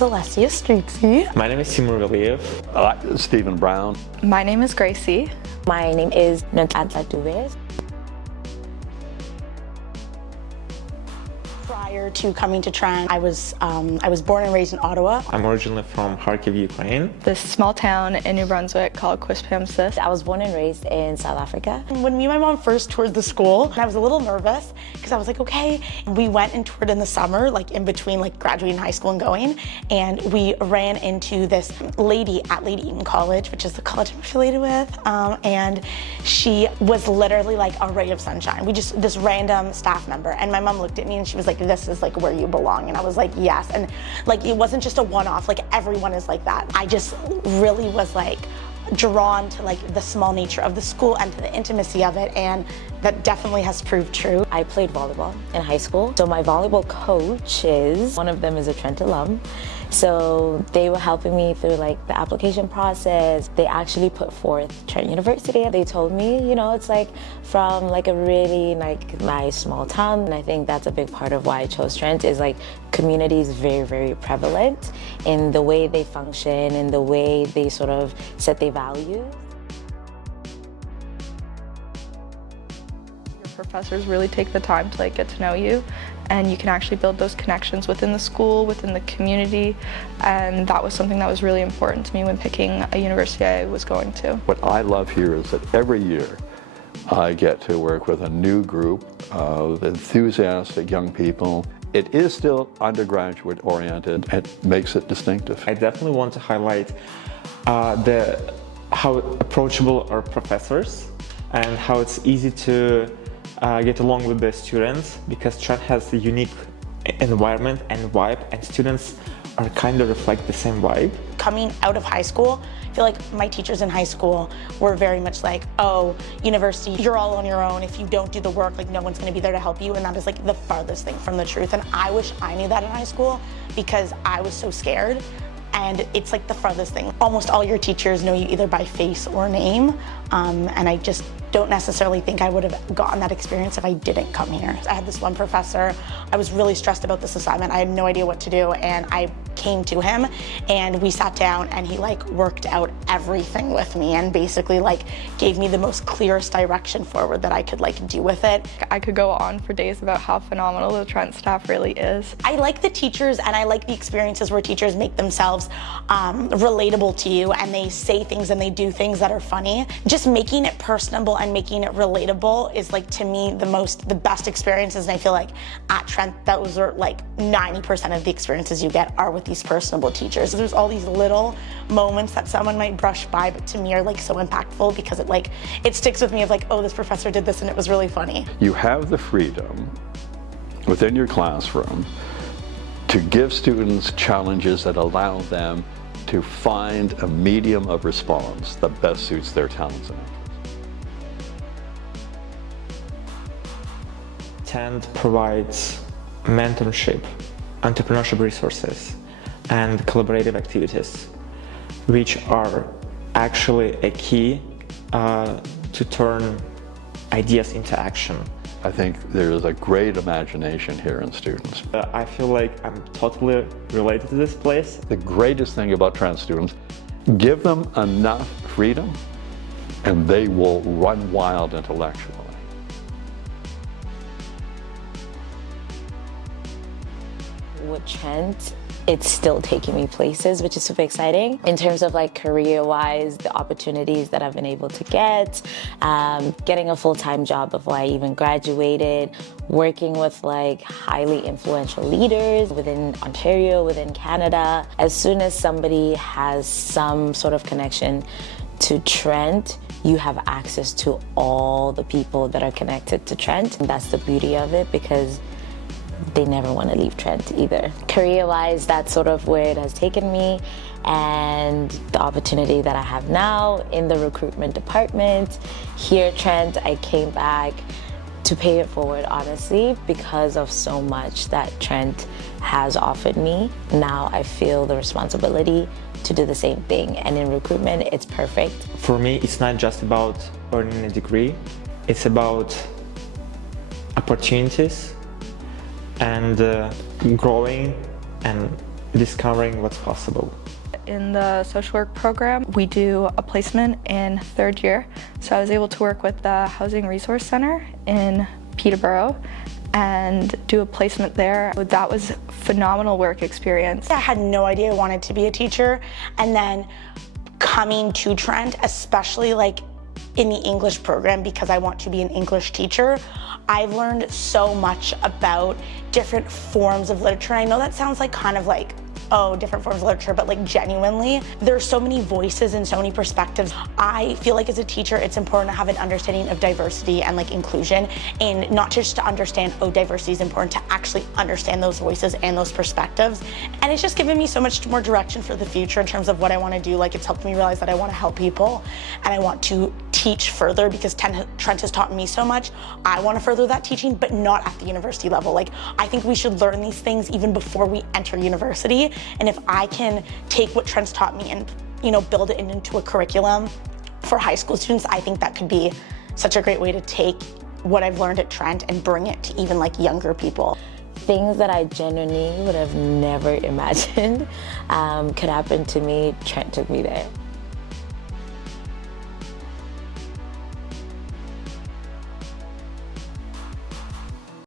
name's Alessia Streetsy. My name is Timur Valiev. Stephen Brown. My name is Gracie. My name is Trentu. Prior to coming to Trent, I was born and raised in Ottawa. I'm originally from Kharkiv, Ukraine. This small town in New Brunswick called Quispamsis. I was born and raised in South Africa. When me and my mom first toured the school, I was a little nervous because I was like, okay. We went and toured in the summer, like in between like graduating high school and going, and we ran into this lady at Lady Eaton College, which is the college I'm affiliated with, and she was literally like a ray of sunshine. This random staff member, and my mom looked at me and she was like, this is like where you belong. And I was like, yes. And like, it wasn't just a one-off, like everyone is like that. I just really was like drawn to like the small nature of the school and to the intimacy of it, and that definitely has proved true. I played volleyball in high school. So my volleyball coaches, one of them is a Trent alum. So they were helping me through like the application process. They actually put forth Trent University. They told me, you know, it's like from like a really like nice small town. And I think that's a big part of why I chose Trent, is like community is very, very prevalent in the way they function, in the way they sort of set their values. Professors really take the time to like get to know you, and you can actually build those connections within the school, within the community, and that was something that was really important to me when picking a university I was going to. What I love here is that every year I get to work with a new group of enthusiastic young people. It is still undergraduate oriented. It makes it distinctive. I definitely want to highlight how approachable our professors and how it's easy to get along with the students, because Trent has a unique environment and vibe, and students are kind of reflect the same vibe. Coming out of high school, I feel like my teachers in high school were very much like, oh, university, you're all on your own. If you don't do the work, like no one's gonna be there to help you, and that is like the farthest thing from the truth. And I wish I knew that in high school, because I was so scared. And it's like the farthest thing. Almost all your teachers know you either by face or name, and I just don't necessarily think I would have gotten that experience if I didn't come here. I had this one professor, I was really stressed about this assignment, I had no idea what to do, and I came to him and we sat down and he like worked out everything with me and basically like gave me the most clearest direction forward that I could like do with it. I could go on for days about how phenomenal the Trent staff really is. I like the teachers, and I like the experiences where teachers make themselves relatable to you, and they say things and they do things that are funny. Just making it personable and making it relatable is like, to me, the best experiences. And I feel like at Trent, those are like 90% of the experiences you get are with these personable teachers. There's all these little moments that someone might brush by, but to me are like so impactful, because it sticks with me of like, oh, this professor did this and it was really funny. You have the freedom within your classroom to give students challenges that allow them to find a medium of response that best suits their talents and interests. Trent provides mentorship, entrepreneurship resources, and collaborative activities, which are actually a key to turn ideas into action. I think there is a great imagination here in students. I feel like I'm totally related to this place. The greatest thing about Trent students, give them enough freedom and they will run wild intellectually. With Trent, it's still taking me places, which is super exciting. In terms of like career-wise, the opportunities that I've been able to get, getting a full-time job before I even graduated, working with like highly influential leaders within Ontario, within Canada. As soon as somebody has some sort of connection to Trent, you have access to all the people that are connected to Trent. And that's the beauty of it, because they never want to leave Trent either. Career-wise, that's sort of where it has taken me, and the opportunity that I have now in the recruitment department. Here at Trent, I came back to pay it forward, honestly, because of so much that Trent has offered me. Now I feel the responsibility to do the same thing, and in recruitment, it's perfect. For me, it's not just about earning a degree, it's about opportunities and growing and discovering what's possible. In the social work program, we do a placement in 3rd year. So I was able to work with the Housing Resource Center in Peterborough and do a placement there. That was a phenomenal work experience. I had no idea I wanted to be a teacher, and then coming to Trent, especially like in the English program, because I want to be an English teacher, I've learned so much about different forms of literature. I know that sounds like kind of like, oh, different forms of literature, but like genuinely, there's so many voices and so many perspectives. I feel like as a teacher, it's important to have an understanding of diversity and like inclusion, and not just to understand, oh, diversity is important, to actually understand those voices and those perspectives. And it's just given me so much more direction for the future in terms of what I want to do. Like, it's helped me realize that I want to help people and I want to teach further, because Trent has taught me so much. I want to further that teaching, but not at the university level. Like, I think we should learn these things even before we enter university. And if I can take what Trent's taught me and, you know, build it into a curriculum for high school students, I think that could be such a great way to take what I've learned at Trent and bring it to even like younger people. Things that I genuinely would have never imagined could happen to me, Trent took me there.